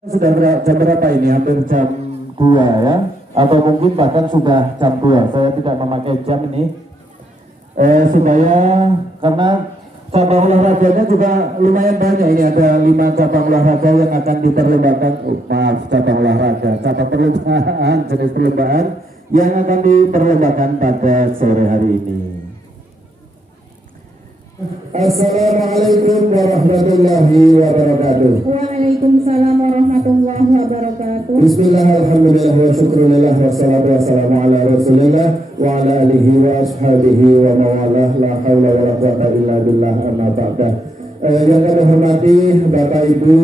Sudah jam berapa ini? Hampir jam 2 ya? Atau mungkin bahkan sudah jam 2. Saya tidak memakai jam ini supaya karena cabang olahraganya juga lumayan banyak. Ini ada 5 cabang olahraga yang akan diperlombakan. Cabang olahraga, cabang perlombaan, jenis perlombaan yang akan diperlombakan pada sore hari ini. Assalamualaikum warahmatullahi wabarakatuh. Waalaikumsalam warahmatullahi wabarakatuh. Bismillah, alhamdulillah, wa syukrulillah, wa salatu wassalamu ala rasulillah wa ala alihi wa ashabihi wa mawalah, la hawla wa la quwata illa billah, amma ba'dah. Yang kami hormati Bapak Ibu,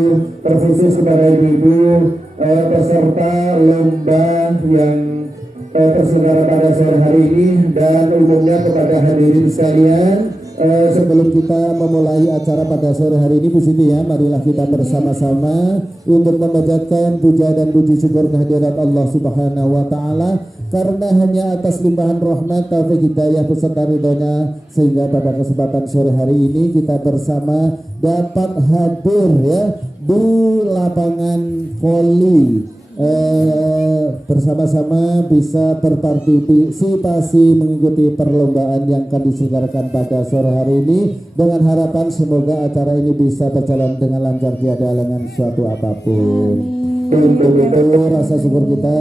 terkhusus kepada Ibu-Ibu peserta lomba yang terselenggara pada sore hari ini, dan umumnya kepada hadirin sekalian. Sebelum kita memulai acara pada sore hari ini, Bu Siti ya, marilah kita bersama-sama untuk memanjatkan puja dan puji syukur kehadirat Allah Subhanahu wa taala, karena hanya atas limpahan rahmat, taufik, hidayah beserta ridhonya sehingga pada kesempatan sore hari ini kita bersama dapat hadir ya di lapangan voli. Bersama-sama bisa berpartisipasi mengikuti perlombaan yang akan diselenggarakan pada sore hari ini, dengan harapan semoga acara ini bisa berjalan dengan lancar, tiada halangan suatu apapun. Untuk itu rasa syukur kita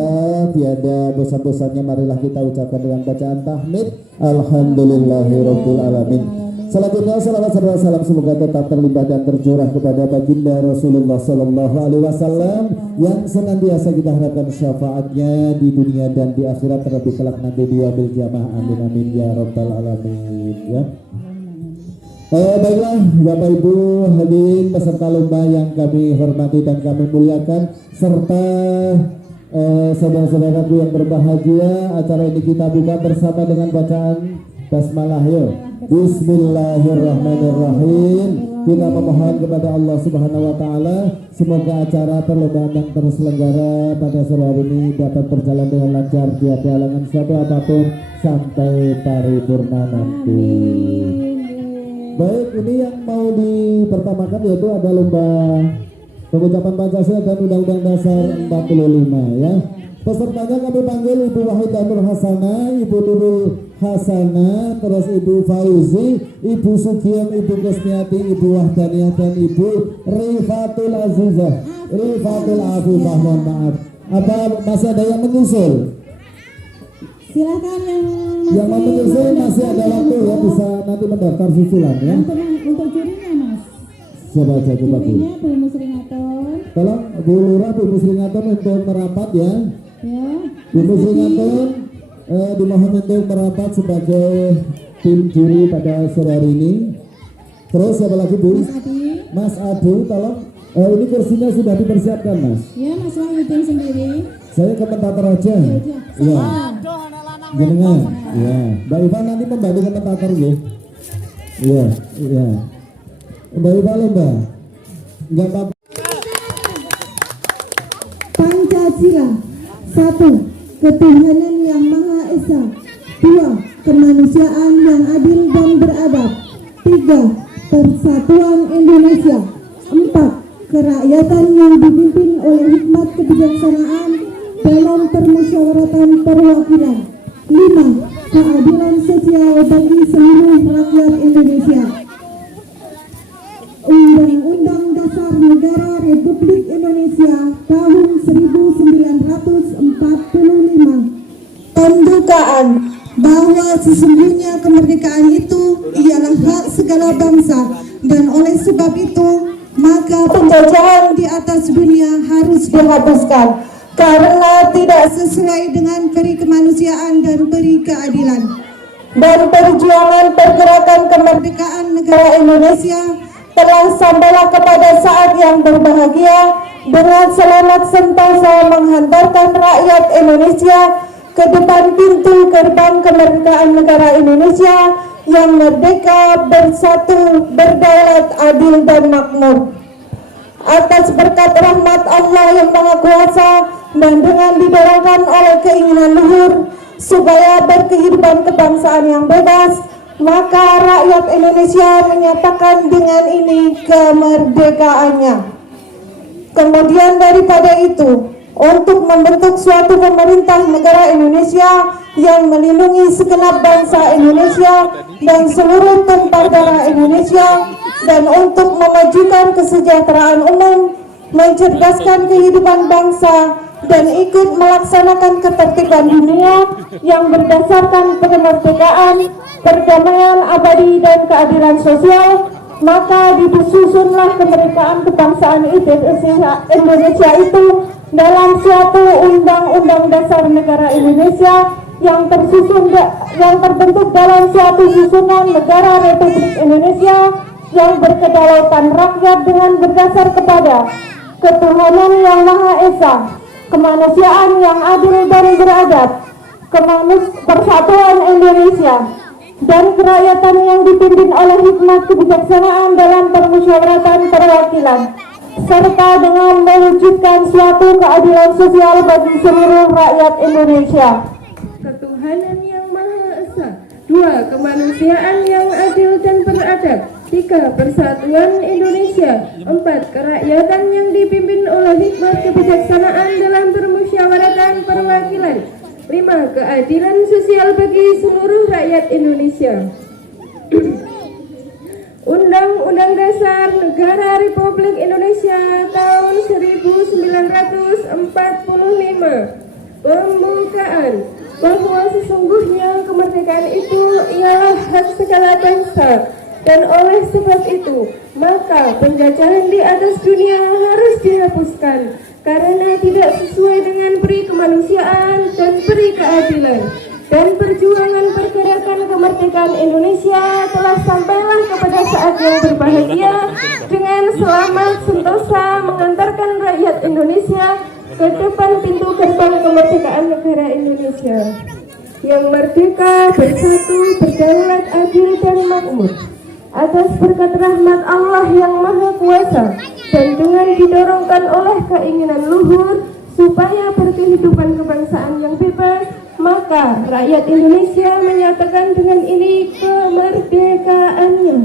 tiada bosan-bosannya, marilah kita ucapkan dengan bacaan tahmid alhamdulillahirabbil alamin. Selanjutnya salawat serta salam semoga tetap terlimpah dan tercurah kepada baginda Rasulullah Sallallahu Alaihi Wasallam yang senantiasa kita harapkan syafaatnya di dunia dan di akhirat, terlebih kelak nanti di yaumil jamaah. Amin amin ya rabbal alamin ya. Baiklah Bapak Ibu hadirin peserta lomba yang kami hormati dan kami muliakan, serta saudara-saudaraku yang berbahagia, acara ini kita buka bersama dengan bacaan basmalah yuk. Bismillahirrahmanirrahim. Kita memohon kepada Allah Subhanahu wa taala semoga acara perlombaan yang terselenggara pada sore hari ini dapat berjalan dengan lancar, tiada halangan suatu apapun sampai paripurna nanti. Baik, ini yang mau dipertamakan yaitu ada lomba pengucapan Pancasila dan Undang-Undang Dasar 45 ya. Pesertanya kami panggil Ibu Wahidah Nur Hasanah, Ibu Nurul Hasanah, terus Ibu Fauzi, Ibu Sugiem, Ibu Kusniati, Ibu Wahdaniyah, dan Ibu Rifatul Azizah, Rifatul Afifah, mohon maaf. Apa masih ada yang menyusul? Silakan yang mau menyusul masih ada waktu ya, bisa nanti mendaftar susulan ya. Untuk jurinya Mas. Coba Bu. Jurinya Bu Musringaton. Tolong Bu Lurah, Bu Musringaton untuk merapat ya. Ya. Bu Musringaton dimohon untuk merapat sebagai tim juri pada sore hari ini. Terus siapa lagi Bu? Mas Adi. Mas Adu, tolong. Ini kursinya sudah dipersiapkan Mas. Ya, Mas Wahyudin sendiri. Saya komentator aja. Ya. Jenengan. Ya. Mbak Iva nanti membantu komentator ya. Iya, iya. Mbak Iva lomba. Enggak apa-apa. Pancasila. 1. Ketuhanan yang Maha Esa. 2. Kemanusiaan yang adil dan beradab. 3. Persatuan Indonesia. 4. Kerakyatan yang dipimpin oleh hikmat kebijaksanaan dalam permusyawaratan perwakilan. 5. Keadilan sosial bagi seluruh rakyat Indonesia. Undang-Undang Dasar Negara Republik Indonesia tahun 1945. Pembukaan bahwa sesungguhnya kemerdekaan itu ialah hak segala bangsa, dan oleh sebab itu maka penjajahan di atas dunia harus dihapuskan karena tidak sesuai dengan peri kemanusiaan dan peri keadilan. Dan perjuangan pergerakan kemerdekaan negara Indonesia telah sampailah kepada saat yang berbahagia, dengan selamat sentosa menghantarkan rakyat Indonesia ke depan pintu gerbang kemerdekaan negara Indonesia yang merdeka, bersatu, berdaulat, adil, dan makmur. Atas berkat rahmat Allah yang Maha Kuasa dan dengan didorongkan oleh keinginan luhur supaya berkehidupan kebangsaan yang bebas, maka rakyat Indonesia menyatakan dengan ini kemerdekaannya. Kemudian daripada itu, untuk membentuk suatu pemerintah negara Indonesia yang melindungi segenap bangsa Indonesia dan seluruh tumpah darah Indonesia, dan untuk memajukan kesejahteraan umum, mencerdaskan kehidupan bangsa, dan ikut melaksanakan ketertiban dunia yang berdasarkan kemerdekaan, perdamaian abadi, dan keadilan sosial, maka disusunlah kemerdekaan kebangsaan Indonesia itu dalam suatu Undang-Undang Dasar Negara Indonesia yang terbentuk dalam suatu susunan negara Republik Indonesia yang berkedaulatan rakyat dengan berdasar kepada ketuhanan yang Maha Esa, kemanusiaan yang adil dan beradab, persatuan Indonesia, dan kerakyatan yang dipimpin oleh hikmat kebijaksanaan dalam permusyawaratan perwakilan, serta dengan mewujudkan suatu keadilan sosial bagi seluruh rakyat Indonesia. Ketuhanan yang Maha Esa. 2. Kemanusiaan yang adil dan beradab. 3. Persatuan Indonesia. 4. Kerakyatan yang dipimpin oleh hikmat kebijaksanaan dalam permusyawaratan perwakilan. 5. Keadilan sosial bagi seluruh rakyat Indonesia. Undang-Undang Dasar Negara Republik Indonesia tahun 1945. Pembukaan bahwa sesungguhnya kemerdekaan itu ialah hak segala bangsa, dan oleh sebab itu maka penjajahan di atas dunia harus dihapuskan karena tidak sesuai dengan peri kemanusiaan dan peri keadilan. Dan perjuangan pergerakan kemerdekaan Indonesia telah sampailah kepada saat yang berbahagia dengan selamat sentosa mengantarkan rakyat Indonesia ke depan pintu gerbang kemerdekaan negara Indonesia yang merdeka, bersatu, berdaulat, adil, dan makmur atas berkat rahmat Allah yang Maha Kuasa, dan dengan didorongkan oleh keinginan luhur supaya berkehidupan kebangsaan yang bebas, maka rakyat Indonesia menyatakan dengan ini kemerdekaannya.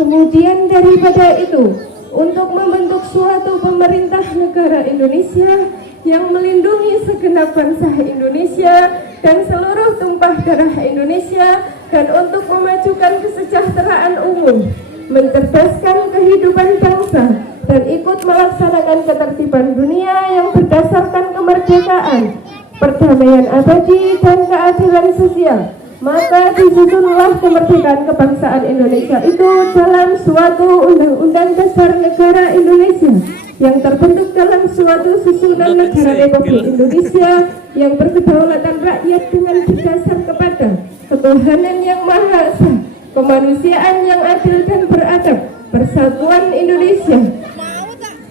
Kemudian daripada itu, untuk membentuk suatu pemerintah negara Indonesia yang melindungi segenap bangsa Indonesia dan seluruh tumpah darah Indonesia, dan untuk memajukan kesejahteraan umum, mencerdaskan kehidupan bangsa, dan ikut melaksanakan ketertiban dunia yang berdasarkan kemerdekaan, perdamaian abadi, dan keadilan sosial, maka disusunlah kemerdekaan kebangsaan Indonesia itu dalam suatu Undang-Undang Dasar Negara Indonesia yang terbentuk dalam suatu susunan negara Republik Indonesia yang berkedaulatan rakyat dengan berdasar kepada ketuhanan yang Maha Esa, kemanusiaan yang adil dan beradab, persatuan Indonesia,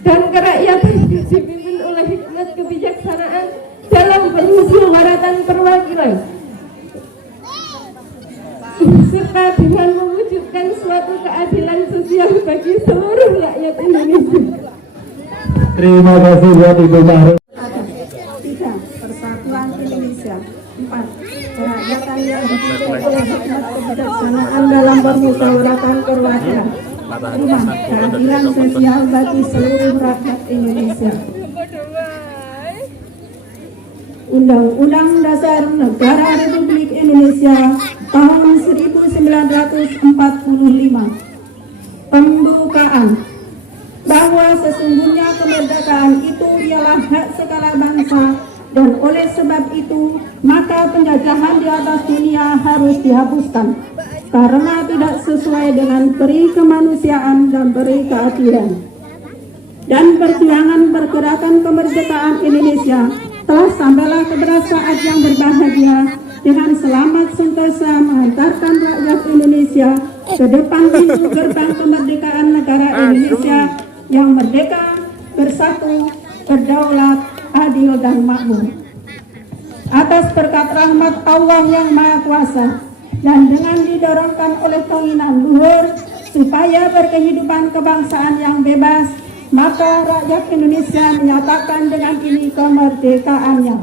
dan kerakyatan yang dipimpin oleh hikmat kebijaksanaan dalam permusyawaratan perwakilan, serta dengan mewujudkan suatu keadilan sosial bagi seluruh rakyat Indonesia. Terima kasih buat Ibu Mahri. 3. Persatuan Indonesia. 4. Kerakyatan yang dipimpin oleh hikmat kebijaksanaan dalam permusyawaratan perwakilan. 5. Keadilan sosial bagi seluruh rakyat Indonesia. Undang-Undang Dasar Negara Republik Indonesia tahun 1945. Pembukaan bahwa sesungguhnya kemerdekaan itu ialah hak segala bangsa, dan oleh sebab itu maka penjajahan di atas dunia harus dihapuskan karena tidak sesuai dengan peri kemanusiaan dan peri keadilan. Dan perjuangan pergerakan kemerdekaan Indonesia telah sampailah kepada saat yang berbahagia dengan selamat sentosa mengantarkan rakyat Indonesia ke depan pintu gerbang kemerdekaan negara Indonesia yang merdeka, bersatu, berdaulat, adil, dan makmur. Atas berkat rahmat Allah yang Maha Kuasa, dan dengan didorongkan oleh keinginan luhur supaya berkehidupan kebangsaan yang bebas, maka rakyat Indonesia menyatakan dengan ini kemerdekaannya.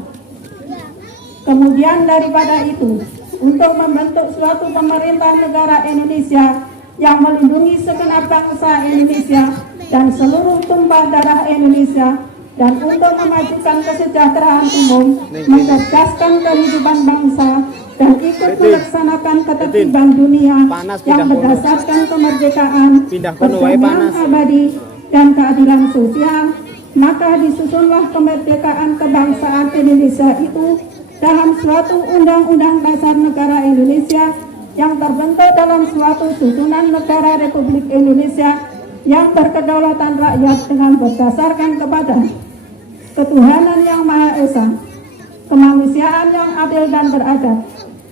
Kemudian daripada itu, untuk membentuk suatu pemerintah negara Indonesia yang melindungi segenap bangsa Indonesia dan seluruh tumpah darah Indonesia, dan untuk memajukan kesejahteraan umum, mencerdaskan kehidupan bangsa, dan ikut melaksanakan ketertiban dunia yang berdasarkan kemerdekaan, perdamaian abadi, dan keadilan sosial, maka disusunlah kemerdekaan kebangsaan Indonesia itu dalam suatu undang-undang dasar negara Indonesia yang terbentuk dalam suatu susunan negara Republik Indonesia yang berkedaulatan rakyat dengan berdasarkan kepada ketuhanan yang Maha Esa, kemanusiaan yang adil dan beradab,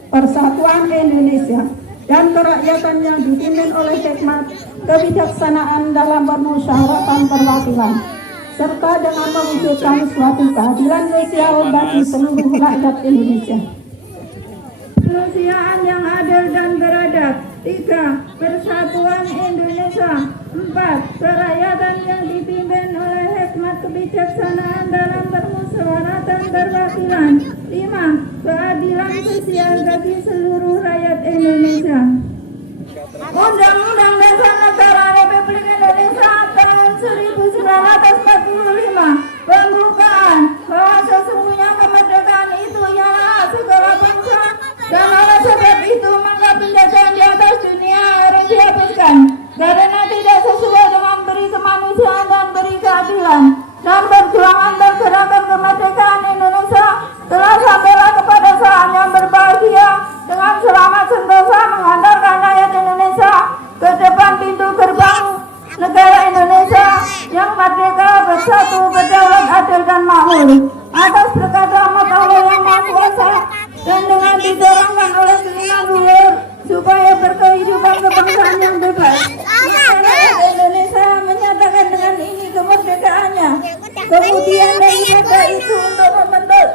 persatuan Indonesia, dan kerakyatan yang dipimpin oleh hikmat kebijaksanaan dalam permusyawaratan perwakilan, serta dengan mewujudkan suatu keadilan sosial bagi seluruh rakyat Indonesia. Kemanusiaan yang adil dan beradab. 3. Persatuan Indonesia. 4. Kerakyatan yang dipimpin oleh hikmat kebijaksanaan dalam permusyawaratan perwakilan. 5. Keadilan sosial bagi seluruh rakyat Indonesia. Undang-Undang Dasar Negara Republik Indonesia tahun 1945 pembukaan bahwa sesungguhnya kemerdekaan itu ialah segala bangsa, dan oleh sebab itu maka penjajahan di atas dunia harus dihapuskan karena tidak sesuai dengan beri kemanusiaan dan beri keadilan, dan perjuangan pergerakan kemerdekaan Indonesia telah sampailah kepada saat yang berbahagia dengan selamat sentosa mengantarkan rakyat Indonesia ke depan pintu gerbang negara Indonesia yang merdeka, bersatu, berdaulat, adil dan makmur atas berkat rahmat Allah yang Maha Kuasa, dan dengan didorongkan oleh keinginan luhur supaya berkehidupan kebangsaan yang bebas. Masyarakat Indonesia menyatakan dengan ini kemerdekaannya. Kemudian daripada itu untuk membentuk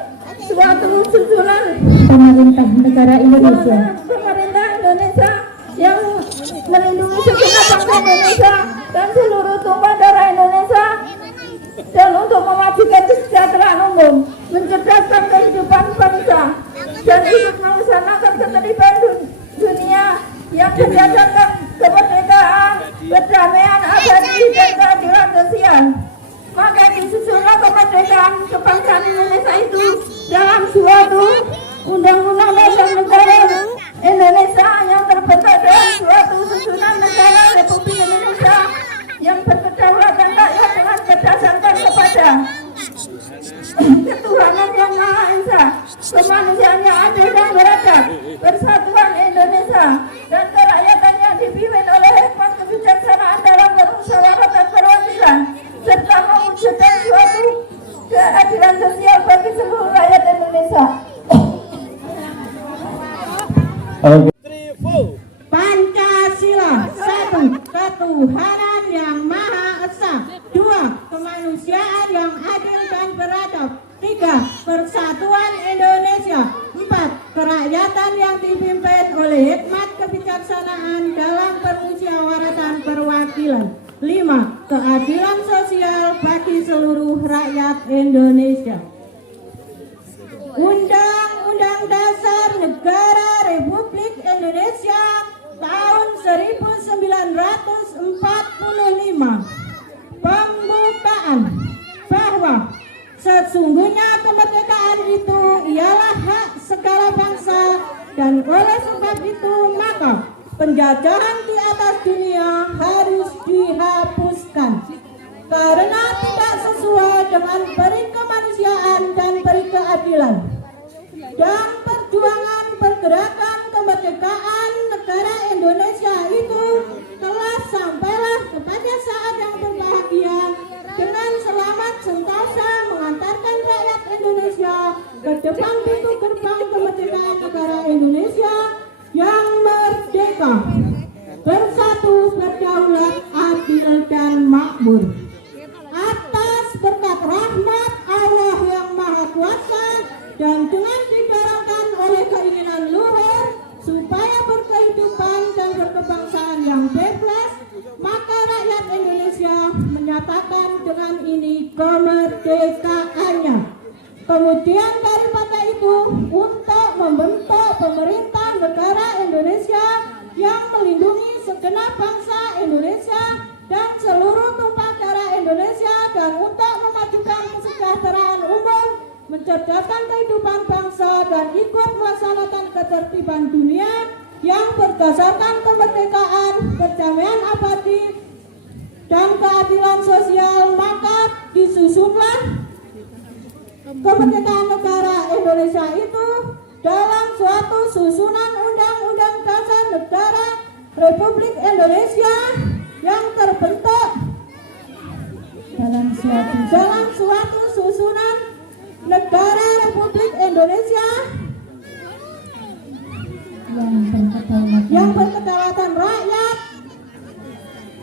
suatu susunan pemerintah negara Indonesia, pemerintah Indonesia yang melindungi segenap bangsa Indonesia dan seluruh tumpah darah Indonesia, dan untuk memajukan kesejahteraan umum, mencerdaskan kehidupan bangsa, dan ikut melaksanakan ketertiban dunia yang berdasarkan kemerdekaan, perdamaian abadi, dan keadilan sosial. Maka disusunlah kemerdekaan kebangsaan Indonesia itu dalam suatu undang-undang dasar negara Indonesia yang terbentuk dalam suatu susunan negara Republik Indonesia yang berkedaulatan rakyat dengan berdasarkan kepada ketuhanan yang Maha Esa, kemanusiaan yang adil dan beradab, persatuan Indonesia, dan kerakyatan yang dipimpin oleh hikmat kebijaksanaan dalam permusyawaratan perwakilan, serta mewujudkan suatu keadilan sosial bagi seluruh rakyat Indonesia. Pancasila. 1. Ketuhanan yang Maha Esa. 2. Kemanusiaan yang adil dan beradab. 3. Persatuan Indonesia. 4. Kerakyatan yang dipimpin oleh hikmat kebijaksanaan dalam permusyawaratan perwakilan. 5. Keadilan sosial bagi seluruh rakyat Indonesia. Undang-Undang Dasar Negara Republik Indonesia tahun 1945 pembukaan bahwa sesungguhnya kemerdekaan itu ialah hak segala bangsa, dan oleh sebab itu maka penjajahan di atas dunia harus dihapuskan karena tidak sesuai dengan peri kemanusiaan dan peri keadilan, dan perjuangan pergerakan kemerdekaan negara Indonesia itu telah sampailah kepada saat yang berbahagia dengan selamat sentosa mengantarkan rakyat Indonesia ke depan pintu gerbang kemerdekaan negara Indonesia yang merdeka, bersatu, berdaulat, adil dan makmur atas berkat rahmat Allah yang Maha Kuasa, dan dengan didorongkan oleh keinginan luhur supaya berkehidupan dan berkebangsaan yang bebas, maka rakyat Indonesia menyatakan dengan ini kemerdekaannya. Kemudian daripada itu untuk membentuk pemerintah negara Indonesia yang melindungi segenap bangsa Indonesia dan seluruh tumpah mencerdaskan kehidupan bangsa dan ikut melaksanakan ketertiban dunia yang berdasarkan kemerdekaan, perdamaian abadi, dan keadilan sosial, maka disusunlah kemerdekaan negara Indonesia itu dalam suatu susunan Undang-Undang Dasar Negara Republik Indonesia yang terbentuk dalam suatu susunan negara Republik Indonesia yang berkedaulatan rakyat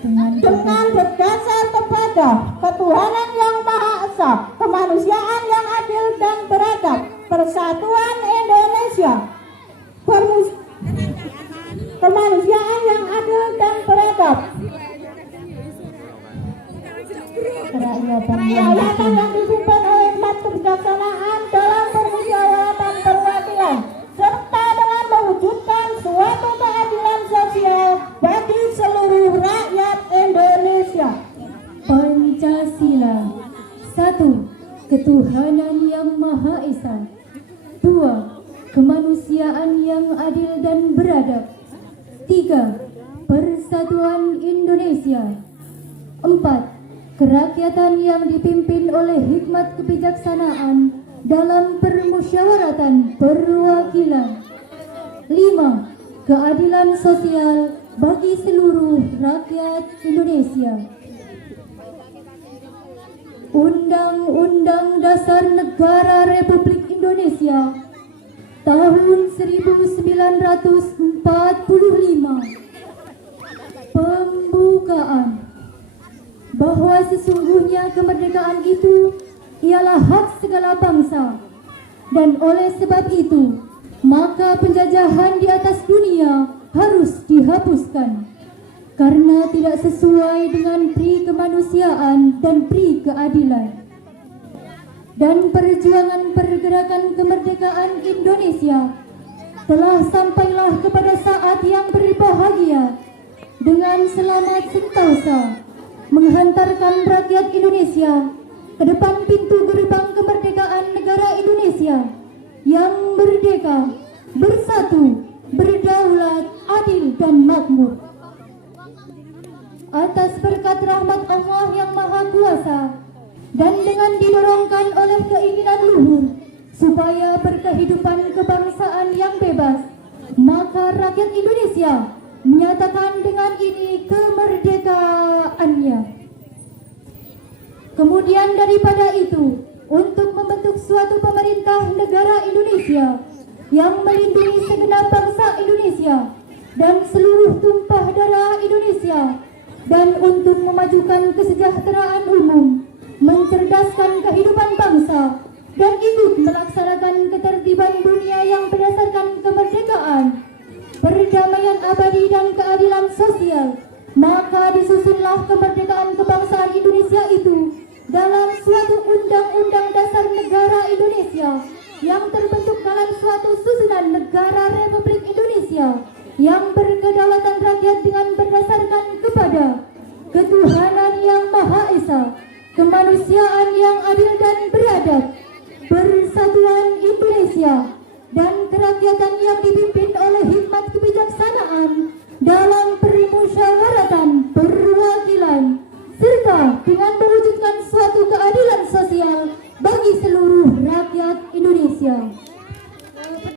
dengan berdasar kepada ketuhanan yang Maha Esa, kemanusiaan yang adil dan beradab, persatuan Indonesia, kemanusiaan yang adil dan beradab, kerakyatan yang dipimpin oleh hikmat kebijaksanaan dalam permusyawaratan perwakilan, serta dengan mewujudkan suatu keadilan sosial bagi seluruh rakyat Indonesia. Pancasila. 1. Ketuhanan yang Maha Esa. 2. Kemanusiaan yang adil dan beradab. 3. Persatuan Indonesia. 4. Kerakyatan yang dipimpin oleh hikmat kebijaksanaan dalam permusyawaratan perwakilan. 5. Keadilan sosial bagi seluruh rakyat Indonesia. Undang-Undang Dasar Negara Republik Indonesia tahun 1945. Pembukaan. Bahwa sesungguhnya kemerdekaan itu ialah hak segala bangsa, dan oleh sebab itu maka penjajahan di atas dunia harus dihapuskan karena tidak sesuai dengan pri kemanusiaan dan pri keadilan. Dan perjuangan pergerakan kemerdekaan Indonesia telah sampailah kepada saat yang berbahagia dengan selamat sentosa menghantarkan rakyat Indonesia ke depan pintu gerbang kemerdekaan negara Indonesia yang merdeka, bersatu, berdaulat, adil dan makmur. Atas berkat rahmat Allah yang Maha Kuasa dan dengan didorongkan oleh keinginan luhur supaya berkehidupan kebangsaan yang bebas, maka rakyat Indonesia menyatakan dengan ini kemerdekaannya. Kemudian daripada itu, untuk membentuk suatu pemerintah negara Indonesia yang melindungi segenap bangsa Indonesia dan seluruh tumpah darah Indonesia, dan untuk memajukan kesejahteraan umum, mencerdaskan kehidupan bangsa, dan ikut melaksanakan ketertiban dunia yang berdasarkan kemerdekaan, perdamaian abadi dan keadilan sosial, maka disusunlah kemerdekaan kebangsaan Indonesia itu dalam suatu Undang-Undang Dasar Negara Indonesia yang terbentuk dalam suatu susunan negara Republik Indonesia yang berkedaulatan rakyat dengan berdasarkan kepada ketuhanan yang Maha Esa, kemanusiaan yang adil dan beradab, persatuan Indonesia, dan kerakyatan yang dipimpin oleh hikmat kebijaksanaan dalam permusyawaratan perwakilan, serta dengan mewujudkan suatu keadilan sosial bagi seluruh rakyat Indonesia.